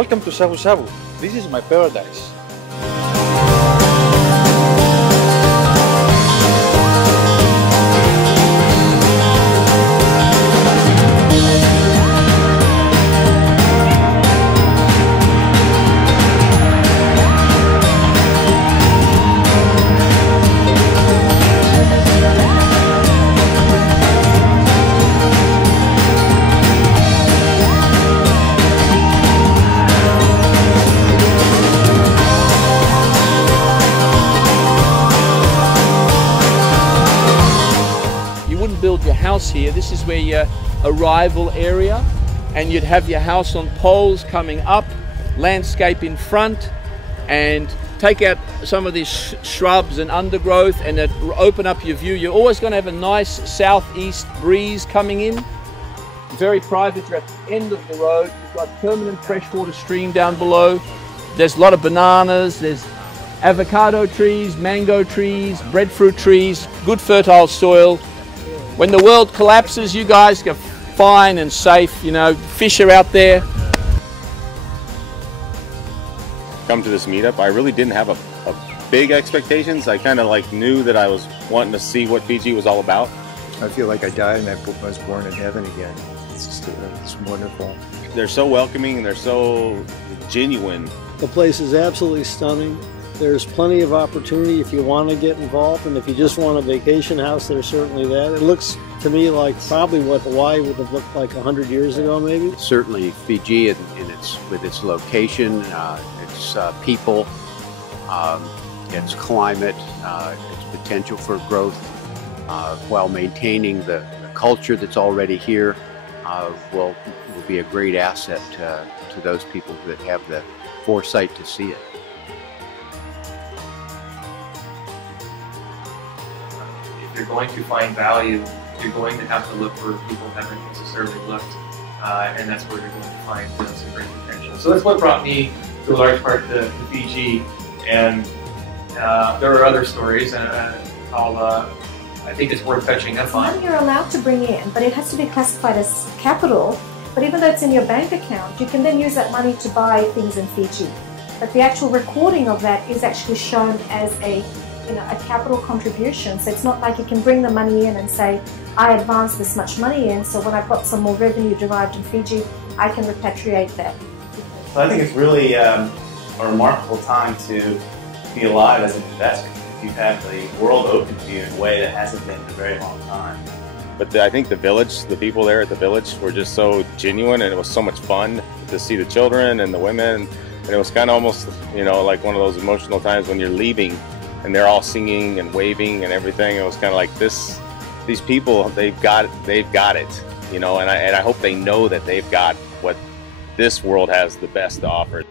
Welcome to Shabu Shabu. This is my paradise. Build your house here. This is where your arrival area, and you'd have your house on poles coming up, landscape in front, and take out some of these shrubs and undergrowth and open up your view. You're always going to have a nice southeast breeze coming in. Very private. You're at the end of the road. You've got permanent freshwater stream down below. There's a lot of bananas. There's avocado trees, mango trees, breadfruit trees, good fertile soil. When the world collapses, you guys are fine and safe, you know, fish are out there. Come to this meetup, I really didn't have a big expectations. I kind of like knew that I was wanting to see what Fiji was all about. I feel like I died and I was born in heaven again. It's just, it's wonderful. They're so welcoming and they're so genuine. The place is absolutely stunning. There's plenty of opportunity if you want to get involved, and if you just want a vacation house, there's certainly that. It looks to me like probably what Hawaii would have looked like 100 years ago, maybe. Certainly Fiji with its location, its people, its climate, its potential for growth, while maintaining the culture that's already here, will be a great asset to those people that have the foresight to see it. If you're going to find value, you're going to have to look where people haven't necessarily looked, and that's where you're going to find some great potential. So that's what brought me, to a large part, to Fiji, and there are other stories, and I think it's worth touching up on. Money you're allowed to bring in, but it has to be classified as capital. But even though it's in your bank account, you can then use that money to buy things in Fiji. But the actual recording of that is actually shown as a capital contribution. So it's not like you can bring the money in and say, I advanced this much money in, so when I've got some more revenue derived in Fiji, I can repatriate that. So I think it's really a remarkable time to be alive as an investor. You've had the world open to you in a way that hasn't been in a very long time. But I think the village, the people there at the village were just so genuine, and it was so much fun to see the children and the women. And it was kind of almost, you know, like one of those emotional times when you're leaving and they're all singing and waving and everything. It was kind of like these people, they've got it, you know, and I hope they know that they've got what this world has the best to offer.